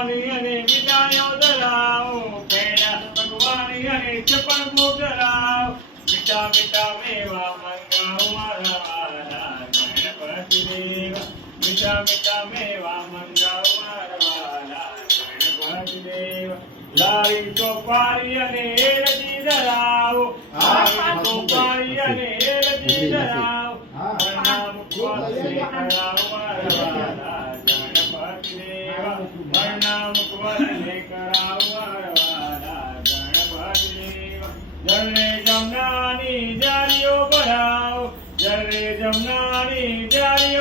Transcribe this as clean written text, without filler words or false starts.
ભગવાનની અને મીઠાઈઓ ધરાવો, પેડા ભગવાનની અને છપ્પન ભોગ ધરાવો, મીઠા મીઠા મેવા મંગાવો મારા વાલા ગણપતિ દેવા, મીઠા મીઠા મેવા મંગાવો મારા વાલા ગણપતિ દેવા. લાવી ચોપારી અને એરજી ધરાવો, લાવી ચોપારી અને એરજી ધરાવો, પ્રણામ કુવાસી કરાવો મારા વાલા ગણપતિ દેવા, પ્રણામ કુવાસી કરાવો મારા વાલા ગણપતિ દેવા. જળને